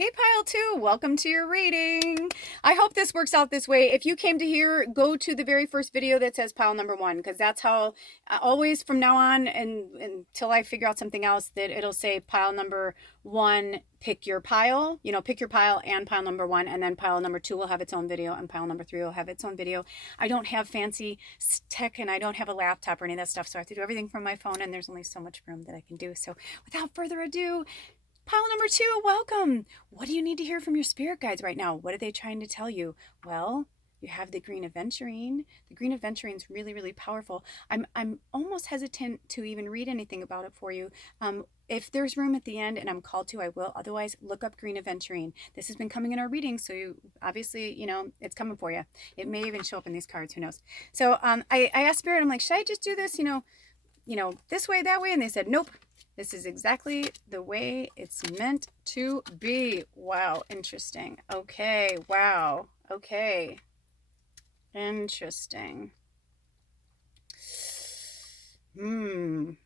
Hey, Pile 2, welcome to your reading. I hope this works out this way. If you came to here, go to the very first video that says pile number 1, because that's how always from now on and until I figure out something else, that it'll say pile number 1, pick your pile, pick your pile and pile number 1, and then pile number 2 will have its own video and pile number 3 will have its own video. I don't have fancy tech and I don't have a laptop or any of that stuff, so I have to do everything from my phone, and there's only so much room that I can do. So without further ado, pile number 2, welcome. What do you need to hear from your spirit guides right now? What are they trying to tell you? Well, you have the green aventurine. The green aventurine is really, really powerful. I'm almost hesitant to even read anything about it for you. If there's room at the end and I'm called to, I will. Otherwise, look up green aventurine. This has been coming in our readings, so you obviously, it's coming for you. It may even show up in these cards. Who knows? So I asked Spirit, I'm like, should I just do this, this way, that way? And they said, nope. This is exactly the way it's meant to be. Wow, interesting. Okay, wow. Okay. Interesting. What do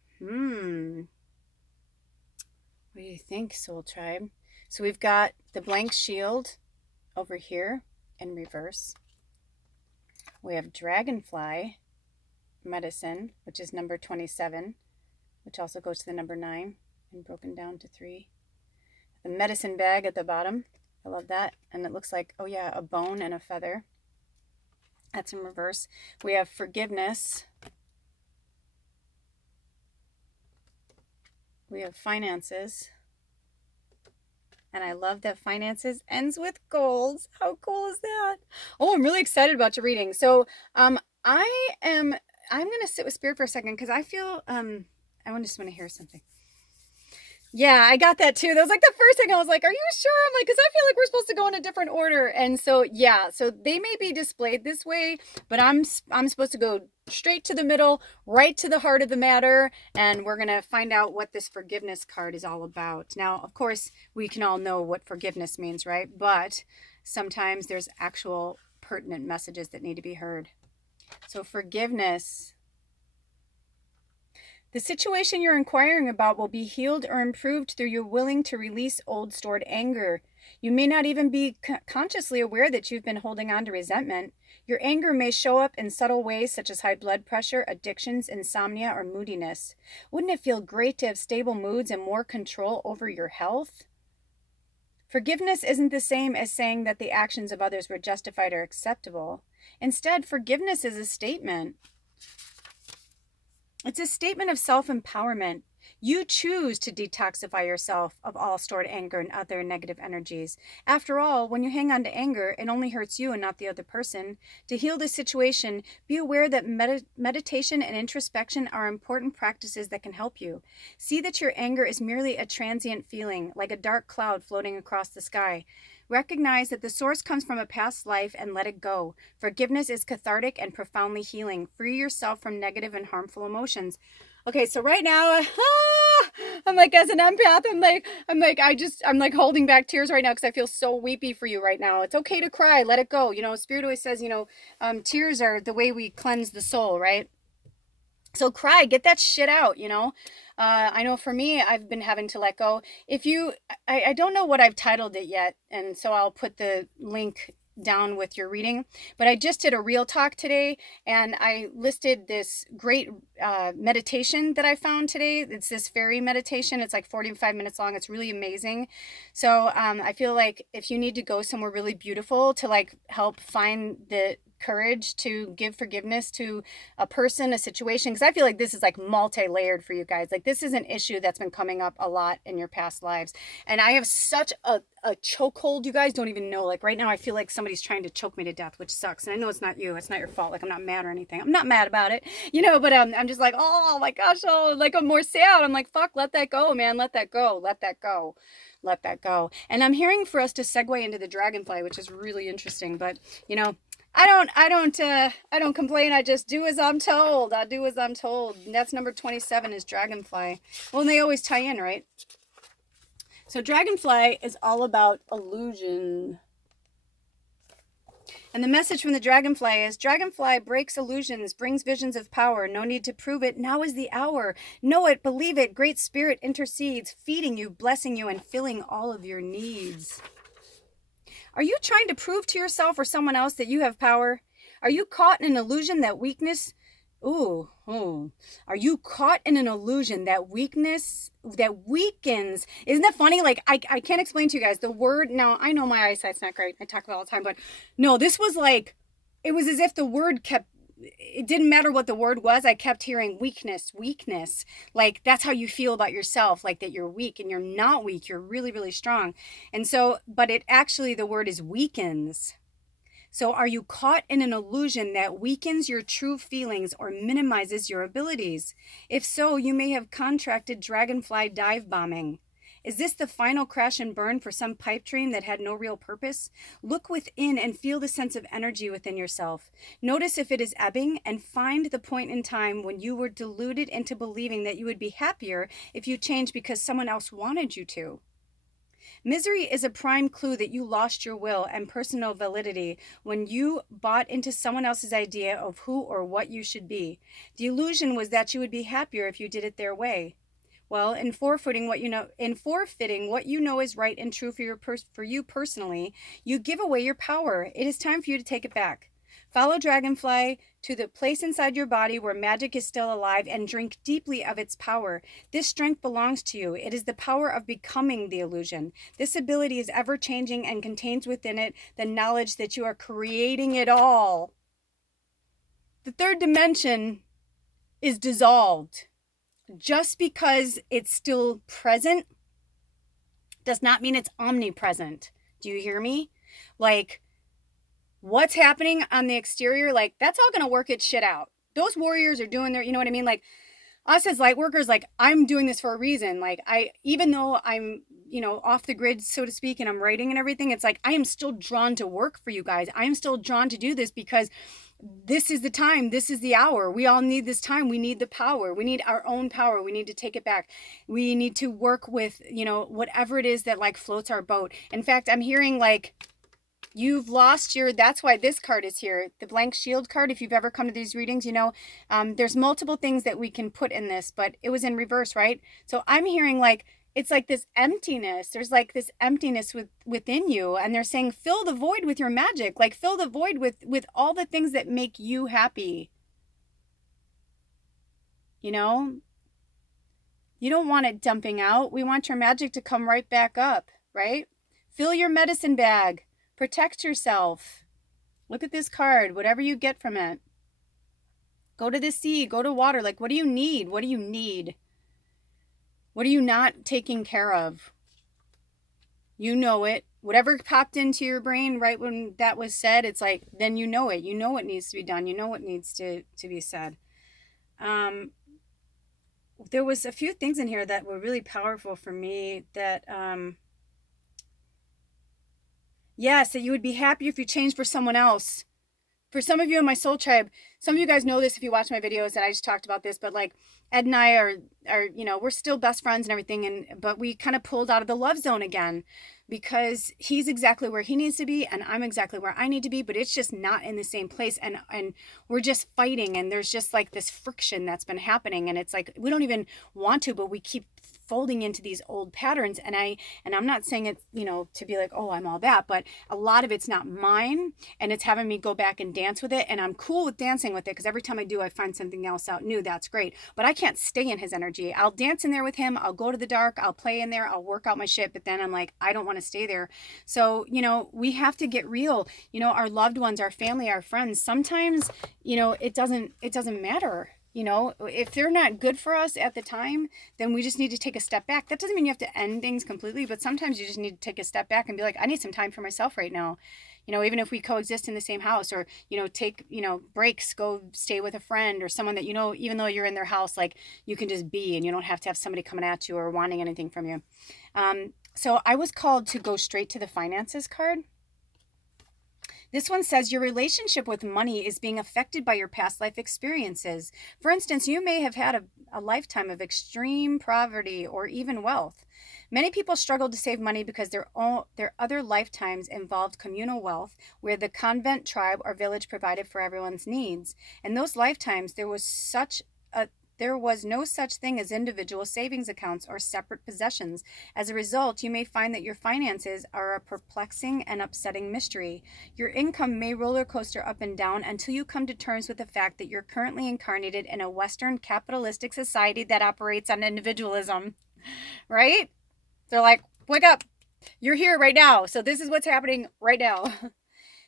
you think, Soul Tribe? So we've got the blank shield over here in reverse. We have dragonfly medicine, which is number 27. Which also goes to the number 9 and broken down to 3. The medicine bag at the bottom. I love that. And it looks like, oh yeah, a bone and a feather. That's in reverse. We have forgiveness. We have finances. And I love that finances ends with gold. How cool is that? Oh, I'm really excited about your reading. So I'm going to sit with Spirit for a second because I feel... I just want to hear something. Yeah, I got that too. That was like the first thing I was like, are you sure? I'm like, because I feel like we're supposed to go in a different order. And so, yeah, so they may be displayed this way, but I'm supposed to go straight to the middle, right to the heart of the matter. And we're going to find out what this forgiveness card is all about. Now, of course, we can all know what forgiveness means, right? But sometimes there's actual pertinent messages that need to be heard. So forgiveness. The situation you're inquiring about will be healed or improved through your willing to release old stored anger. You may not even be consciously aware that you've been holding on to resentment. Your anger may show up in subtle ways such as high blood pressure, addictions, insomnia, or moodiness. Wouldn't it feel great to have stable moods and more control over your health? Forgiveness isn't the same as saying that the actions of others were justified or acceptable. Instead, forgiveness is a statement. It's a statement of self-empowerment. You choose to detoxify yourself of all stored anger and other negative energies. After all, when you hang on to anger, it only hurts you and not the other person. To heal this situation, be aware that meditation and introspection are important practices that can help you. See that your anger is merely a transient feeling, like a dark cloud floating across the sky. Recognize that the source comes from a past life and let it go. Forgiveness is cathartic and profoundly healing. Free yourself from negative and harmful emotions. Okay, so right now, I'm like, as an empath, I'm like holding back tears right now because I feel so weepy for you right now. It's okay to cry, let it go. Spirit always says, tears are the way we cleanse the soul, right? So cry, get that shit out, I know for me, I've been having to let go. I don't know what I've titled it yet, and so I'll put the link down with your reading, but I just did a real talk today, and I listed this great meditation that I found today. It's this fairy meditation. It's like 45 minutes long. It's really amazing. So I feel like if you need to go somewhere really beautiful to like help find the courage to give forgiveness to a person, a situation, because I feel like this is like multi-layered for you guys. Like this is an issue that's been coming up a lot in your past lives, and I have such a chokehold. You guys don't even know. Like right now I feel like somebody's trying to choke me to death, which sucks. And I know it's not you, it's not your fault. Like I'm not mad or anything. I'm not mad about it, but I'm just like, oh my gosh, like I'm more sad. I'm like, fuck, let that go, man. Let that go. Let that go. Let that go. And I'm hearing for us to segue into the dragonfly, which is really interesting. But I don't complain. I just do as I'm told. I do as I'm told. And that's number 27 is dragonfly. Well, and they always tie in, right? So dragonfly is all about illusion. And the message from the dragonfly is, dragonfly breaks illusions, brings visions of power. No need to prove it. Now is the hour. Know it, believe it. Great Spirit intercedes, feeding you, blessing you, and filling all of your needs. Are you trying to prove to yourself or someone else that you have power? Are you caught in an illusion that weakness... Are you caught in an illusion that weakness, that weakens? Isn't that funny? Like, I can't explain to you guys the word. Now, I know my eyesight's not great. I talk about it all the time, but no, this was like, it was as if the word kept, it didn't matter what the word was. I kept hearing weakness, weakness. Like, that's how you feel about yourself, like that you're weak, and you're not weak. You're really, really strong. And so, but it actually, the word is weakens. So are you caught in an illusion that weakens your true feelings or minimizes your abilities? If so, you may have contracted dragonfly dive bombing. Is this the final crash and burn for some pipe dream that had no real purpose? Look within and feel the sense of energy within yourself. Notice if it is ebbing, and find the point in time when you were deluded into believing that you would be happier if you changed because someone else wanted you to. Misery is a prime clue that you lost your will and personal validity when you bought into someone else's idea of who or what you should be. The illusion was that you would be happier if you did it their way. Well, in forfeiting what you know is right and true for you personally, you give away your power. It is time for you to take it back. Follow Dragonfly to the place inside your body where magic is still alive and drink deeply of its power. This strength belongs to you. It is the power of becoming the illusion. This ability is ever changing and contains within it the knowledge that you are creating it all. The third dimension is dissolved. Just because it's still present does not mean it's omnipresent. Do you hear me? Like, what's happening on the exterior, like, that's all going to work its shit out. Those warriors are doing their, you know what I mean? Like, us as light workers, like, I'm doing this for a reason. Like, even though I'm, off the grid, so to speak, and I'm writing and everything, it's like, I am still drawn to work for you guys. I am still drawn to do this because this is the time. This is the hour. We all need this time. We need the power. We need our own power. We need to take it back. We need to work with, whatever it is that, like, floats our boat. In fact, I'm hearing, like, you've lost that's why this card is here, the blank shield card. If you've ever come to these readings, there's multiple things that we can put in this, but it was in reverse, right? So I'm hearing, like, it's like this emptiness. There's like this emptiness within you, and they're saying, fill the void with your magic, like fill the void with all the things that make you happy. You don't want it dumping out. We want your magic to come right back up, right? Fill your medicine bag. Protect yourself. Look at this card, whatever you get from it. Go to the sea, go to water. Like, what do you need? What do you need? What are you not taking care of? You know it. Whatever popped into your brain right when that was said, it's like, then you know it. You know what needs to be done. You know what needs to be said. There was a few things in here that were really powerful for me that... Yes, that you would be happy if you changed for someone else. For some of you in my soul tribe, some of you guys know this if you watch my videos, and I just talked about this, but like Ed and I are we're still best friends and everything, but we kind of pulled out of the love zone again because he's exactly where he needs to be and I'm exactly where I need to be, but it's just not in the same place, and we're just fighting, and there's just like this friction that's been happening, and it's like we don't even want to, but we keep folding into these old patterns, and I'm not saying it to be like, oh, I'm all that, but a lot of it's not mine, and it's having me go back and dance with it, and I'm cool with dancing with it because every time I do, I find something else out new. That's great, but I can't stay in his energy. I'll dance in there with him, I'll go to the dark, I'll play in there, I'll work out my shit, but then I'm like, I don't want to stay there. So we have to get real. Our loved ones, our family, our friends, sometimes it doesn't matter. If they're not good for us at the time, then we just need to take a step back. That doesn't mean you have to end things completely, but sometimes you just need to take a step back and be like, I need some time for myself right now. Even if we coexist in the same house, or, take, breaks, go stay with a friend or someone that, even though you're in their house, like, you can just be, and you don't have to have somebody coming at you or wanting anything from you. So I was called to go straight to the finances card. This one says your relationship with money is being affected by your past life experiences. For instance, you may have had a lifetime of extreme poverty or even wealth. Many people struggle to save money because their other lifetimes involved communal wealth, where the convent, tribe, or village provided for everyone's needs. In those lifetimes, there was no such thing as individual savings accounts or separate possessions. As a result, you may find that your finances are a perplexing and upsetting mystery. Your income may roller coaster up and down until you come to terms with the fact that you're currently incarnated in a Western capitalistic society that operates on individualism. Right? They're like, wake up. You're here right now. So this is what's happening right now.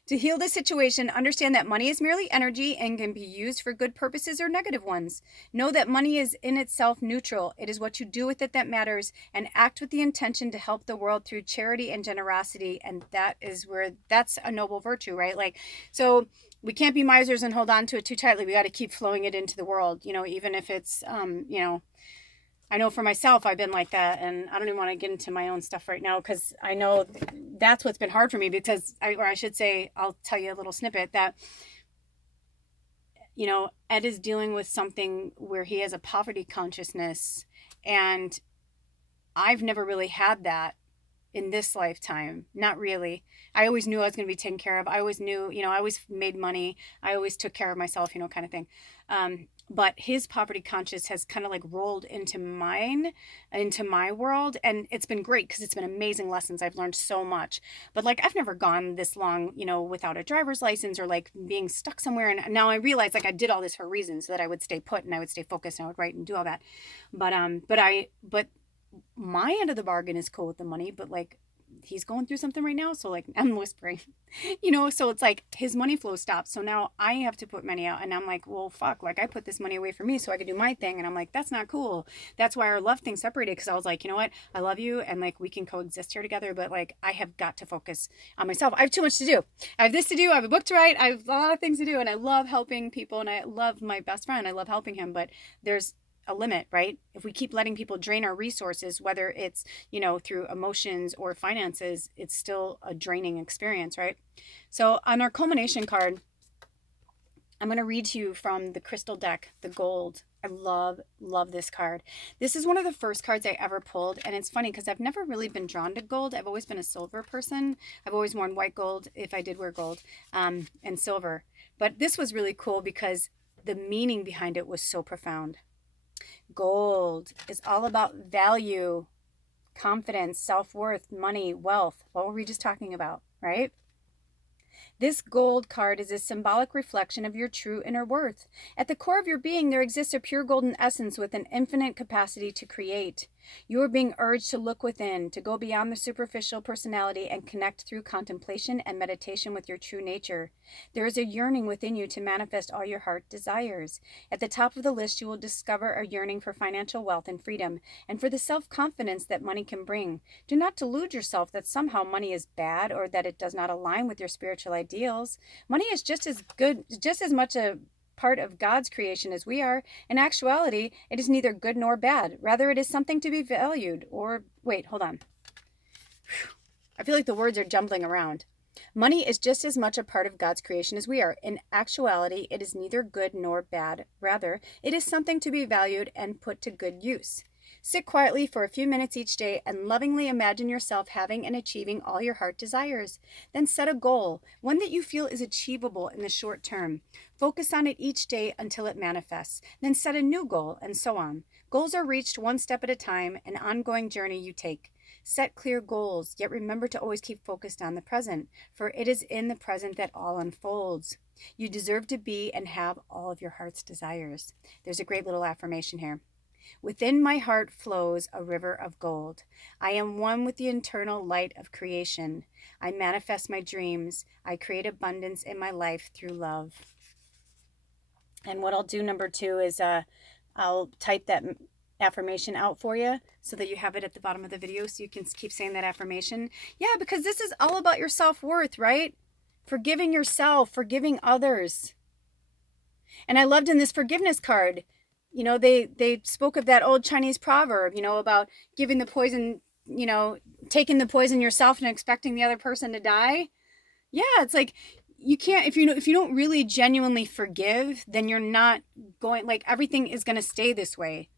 To heal the situation, understand that money is merely energy and can be used for good purposes or negative ones. Know that money is in itself neutral. It is what you do with it that matters, and act with the intention to help the world through charity and generosity. And that's a noble virtue, right? Like, so we can't be misers and hold on to it too tightly. We got to keep flowing it into the world, even if it's, I know for myself, I've been like that, and I don't even want to get into my own stuff right now because I know that's what's been hard for me because I'll tell you a little snippet that, Ed is dealing with something where he has a poverty consciousness, and I've never really had that in this lifetime. Not really. I always knew I was going to be taken care of. I always knew, I always made money. I always took care of myself, kind of thing. But his poverty conscious has kind of like rolled into my world. And it's been great because it's been amazing lessons. I've learned so much. But like, I've never gone this long, without a driver's license or like being stuck somewhere. And now I realize like I did all this for a reason so that I would stay put and I would stay focused and I would write and do all that. But my end of the bargain is cool with the money, but like he's going through something right now. So like I'm whispering, so it's like his money flow stops. So now I have to put money out and I'm like, well, fuck, like I put this money away for me so I could do my thing. And I'm like, that's not cool. That's why our love thing separated. Cause I was like, you know what? I love you. And like, we can coexist here together. But like, I have got to focus on myself. I have too much to do. I have this to do. I have a book to write. I have a lot of things to do. And I love helping people. And I love my best friend. I love helping him, but there's a limit, right? If we keep letting people drain our resources, whether it's, through emotions or finances, it's still a draining experience, right? So on our culmination card, I'm going to read to you from the crystal deck, the gold. I love this card. This is one of the first cards I ever pulled. And it's funny because I've never really been drawn to gold. I've always been a silver person. I've always worn white gold if I did wear gold, and silver. But this was really cool because the meaning behind it was so profound. Gold is all about value, confidence, self-worth, money, wealth. What were we just talking about, right? This gold card is a symbolic reflection of your true inner worth. At the core of your being, there exists a pure golden essence with an infinite capacity to create. You are being urged to look within, to go beyond the superficial personality and connect through contemplation and meditation with your true nature. There is a yearning within you to manifest all your heart desires. At the top of the list, you will discover a yearning for financial wealth and freedom, and for the self-confidence that money can bring. Do not delude yourself that somehow money is bad or that it does not align with your spiritual ideals. Money is just as much a part of God's creation as we are. In actuality, it is neither good nor bad. Rather, it is something to be valued. Or, wait, hold on. I feel like the words are jumbling around. Money is just as much a part of God's creation as we are. In actuality, it is neither good nor bad. Rather, it is something to be valued and put to good use. Sit quietly for a few minutes each day and lovingly imagine yourself having and achieving all your heart desires. Then set a goal, one that you feel is achievable in the short term. Focus on it each day until it manifests. Then set a new goal, and so on. Goals are reached one step at a time, an ongoing journey you take. Set clear goals, yet remember to always keep focused on the present, for it is in the present that all unfolds. You deserve to be and have all of your heart's desires. There's a great little affirmation here. Within my heart flows a river of gold. I am one with the eternal light of creation. I manifest my dreams. I create abundance in my life through love. And what I'll do, number 2, is I'll type that affirmation out for you so that you have it at the bottom of the video so you can keep saying that affirmation. Yeah, because this is all about your self-worth, right? Forgiving yourself, forgiving others. And I loved in this forgiveness card, they spoke of that old Chinese proverb, about giving the poison, taking the poison yourself and expecting the other person to die. Yeah, it's like you can't, if you don't really genuinely forgive, then you're not going, like everything is going to stay this way.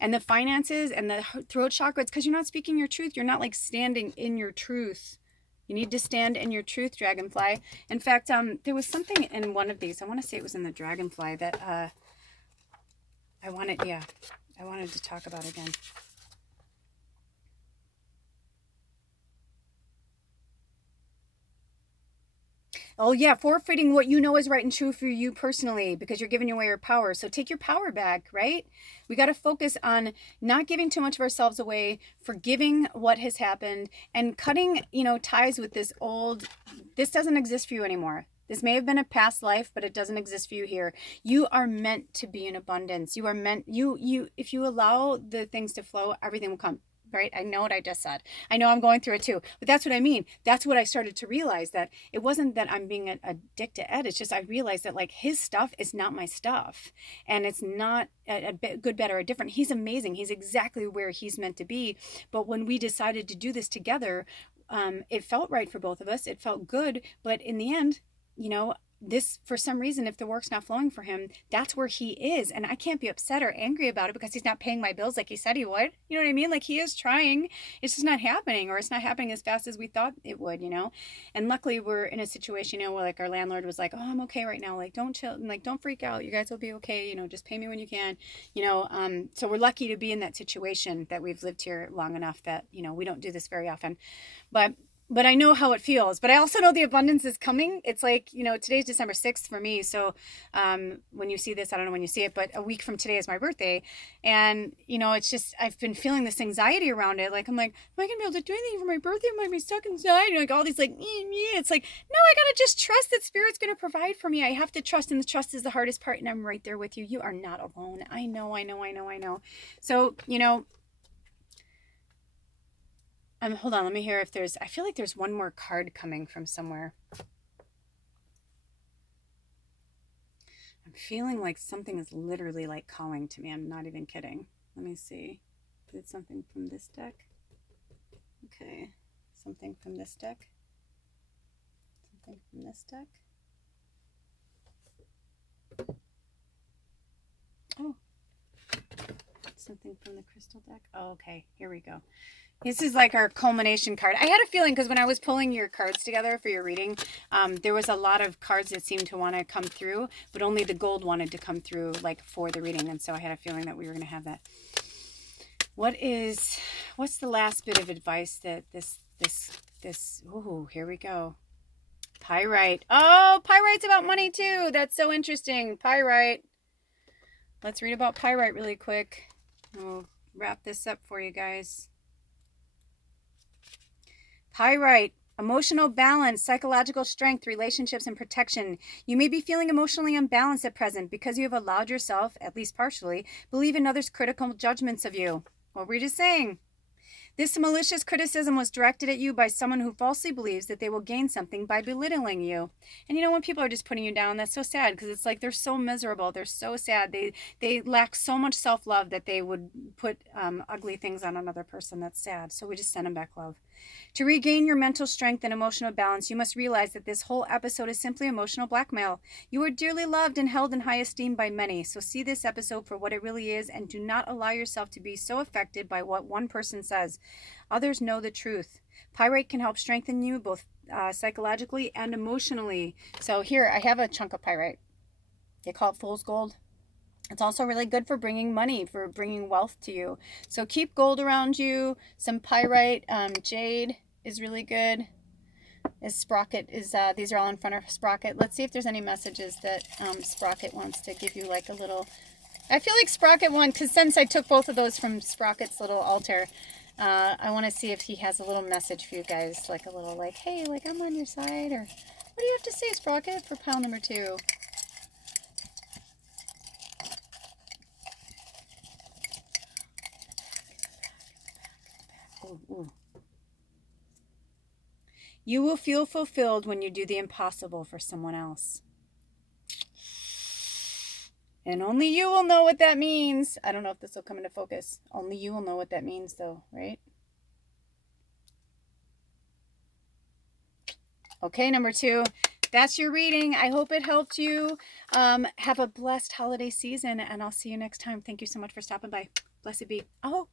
And the finances and the throat chakra, it's because you're not speaking your truth. You're not like standing in your truth. You need to stand in your truth, Dragonfly. In fact, there was something in one of these. I want to say it was in the Dragonfly that I wanted to talk about again. Oh yeah, forfeiting what you know is right and true for you personally because you're giving away your power. So take your power back, right? We got to focus on not giving too much of ourselves away, forgiving what has happened, and cutting, ties with this doesn't exist for you anymore. This may have been a past life, but it doesn't exist for you here. You are meant to be in abundance. You are meant, if you allow the things to flow, everything will come. Right? I know what I just said. I know I'm going through it too, but that's what I mean. That's what I started to realize, that it wasn't that I'm being a dick to Ed. It's just I realized that like his stuff is not my stuff, and it's not a good, better, or different. He's amazing. He's exactly where he's meant to be. But when we decided to do this together, it felt right for both of us. It felt good. But in the end, this, for some reason, if the work's not flowing for him, that's where he is. And I can't be upset or angry about it because he's not paying my bills like he said he would. You know what I mean? Like, he is trying. It's just not happening, or it's not happening as fast as we thought it would, And luckily we're in a situation, where like our landlord was like, oh, I'm okay right now. Like, don't chill. Like, don't freak out. You guys will be okay. Just pay me when you can, So we're lucky to be in that situation, that we've lived here long enough that, we don't do this very often. But I know how it feels. But I also know the abundance is coming. It's like, today's December 6th for me. So when you see this, I don't know when you see it, but a week from today is my birthday. And, it's just, I've been feeling this anxiety around it. Like, I'm like, am I going to be able to do anything for my birthday? Am I going to be stuck inside? Like all these like, it's like, no, I got to just trust that Spirit's going to provide for me. I have to trust, and the trust is the hardest part. And I'm right there with you. You are not alone. I know. So, hold on, let me hear if I feel like there's one more card coming from somewhere. I'm feeling like something is literally like calling to me. I'm not even kidding. Let me see. Is it something from this deck? Okay. Something from this deck? Something from this deck? Oh. Something from the crystal deck? Oh, okay. Here we go. This is like our culmination card. I had a feeling, because when I was pulling your cards together for your reading, there was a lot of cards that seemed to want to come through, but only the gold wanted to come through like for the reading. And so I had a feeling that we were going to have that. What's the last bit of advice that here we go. Pyrite. Oh, pyrite's about money too. That's so interesting. Pyrite. Let's read about pyrite really quick. We'll wrap this up for you guys. Pyrite, emotional balance, psychological strength, relationships, and protection. You may be feeling emotionally unbalanced at present because you have allowed yourself, at least partially, believe in others' critical judgments of you. What were you just saying? This malicious criticism was directed at you by someone who falsely believes that they will gain something by belittling you. And when people are just putting you down, that's so sad, because it's like they're so miserable. They're so sad. They lack so much self-love that they would put ugly things on another person. That's sad. So we just send them back love. To regain your mental strength and emotional balance, you must realize that this whole episode is simply emotional blackmail. You are dearly loved and held in high esteem by many, so see this episode for what it really is, and do not allow yourself to be so affected by what one person says. Others know the truth. Pyrite can help strengthen you both psychologically and emotionally. So here, I have a chunk of pyrite. They call it fool's gold. It's also really good for bringing money, for bringing wealth to you. So keep gold around you. Some pyrite. Jade is really good. Sprocket is, these are all in front of Sprocket. Let's see if there's any messages that Sprocket wants to give you, like a little. I feel like Sprocket because since I took both of those from Sprocket's little altar, I want to see if he has a little message for you guys, like a little like, hey, like I'm on your side, or what do you have to say, Sprocket, for pile number 2? Ooh. You will feel fulfilled when you do the impossible for someone else. And only you will know what that means. I don't know if this will come into focus. Only you will know what that means, though, right? Okay, number 2. That's your reading. I hope it helped you. Have a blessed holiday season, and I'll see you next time. Thank you so much for stopping by. Blessed be. Oh.